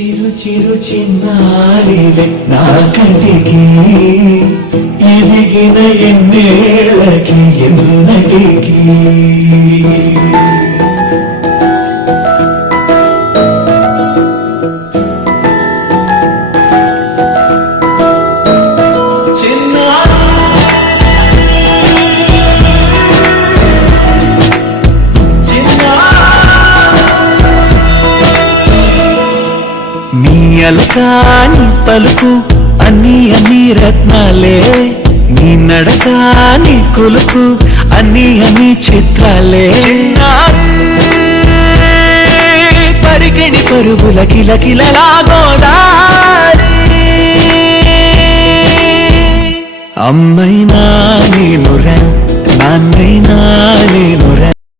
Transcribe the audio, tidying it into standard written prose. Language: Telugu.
చిరు చిరు చిన్నారివే నా కంటికి ఎదిగిన ఎన్నేళ్ళకి ఎన్నటికి అలకాని పలుకు అన్ని అన్ని రత్నాలే నీ నడకాని కొలుకు అన్ని అన్ని చిత్రాలే పరిగణి పరుగుల కిలకిలలా గోదారి అమ్మైనా నేను